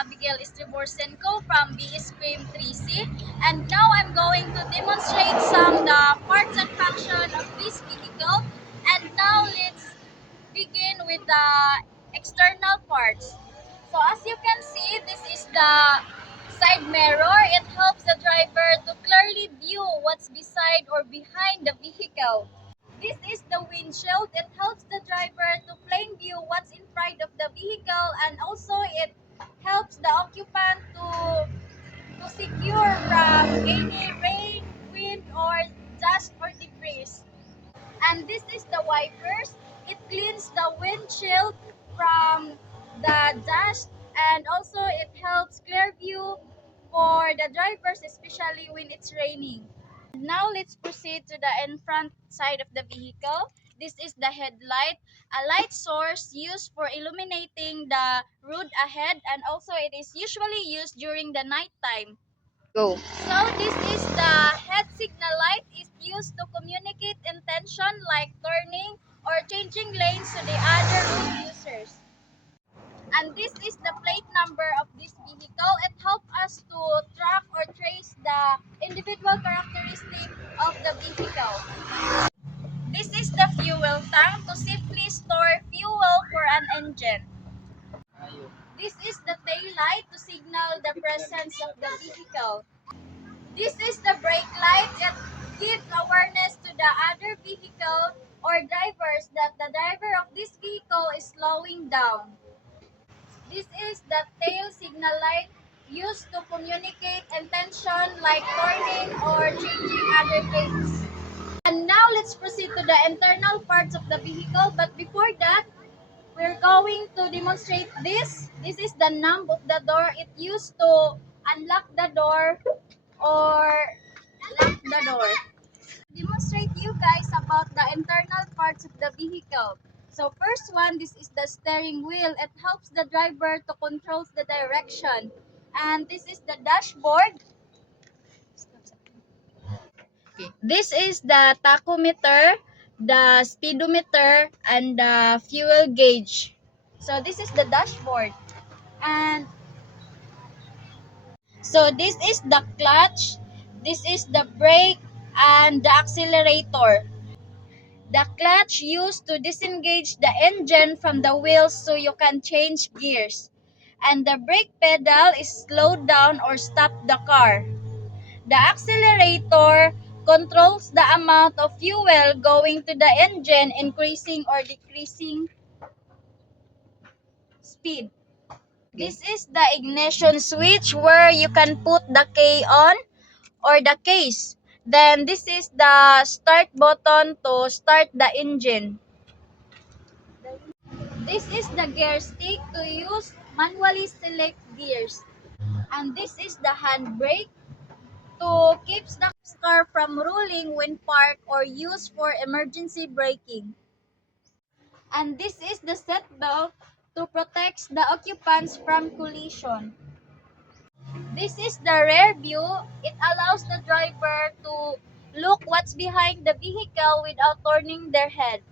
Abigail Estriborsenko from BS Cream 3C, and now I'm going to demonstrate some the parts and function of this vehicle. And now let's begin with the external parts. So as you can see, this is the side mirror. It helps the driver to clearly view what's beside or behind the vehicle. This is the windshield. It helps the driver to plain view what's in front of the vehicle, and also it helps the occupant to secure from any rain, wind, or dust or debris. And this is the wipers. It cleans the windshield from the dust, and also it helps clear view for the drivers, especially when it's raining. Now let's proceed to the in front side of the vehicle. This is the headlight, a light source used for illuminating the road ahead, and also it is usually used during the night time. Go. So this is the head signal light, is used to communicate intention like turning or changing lanes to the other road users. And this is the plate number of this vehicle. It helps us to track or trace the individual characteristic of the vehicle. This is the fuel tank to safely store fuel for an engine. This is the tail light to signal the presence of the vehicle. This is the brake light. It gives awareness to the other vehicle or drivers that the driver of this vehicle is slowing down. This is the tail signal light used to communicate intention like turning or changing other lanes. And now let's proceed to the internal parts of the vehicle. But before that, we're going to demonstrate this. This is the knob of the door. It used to unlock the door or lock the door. Demonstrate you guys about the internal parts of the vehicle. So first one, this is the steering wheel. It helps the driver to control the direction. And this is the dashboard. Okay. This is the tachometer, the speedometer, and the fuel gauge. So this is the dashboard. And so this is the clutch, this is the brake, and the accelerator. The clutch used to disengage the engine from the wheels so you can change gears. And the brake pedal is slow down or stop the car. The accelerator controls the amount of fuel going to the engine, increasing or decreasing speed. This is the ignition switch where you can put the key on or the case. Then this is the start button to start the engine. This is the gear stick to use manually select gears. And this is the handbrake to keep the car from rolling when parked or used for emergency braking. And this is the seat belt to protect the occupants from collision. This is the rear view. It allows the driver to look what's behind the vehicle without turning their head.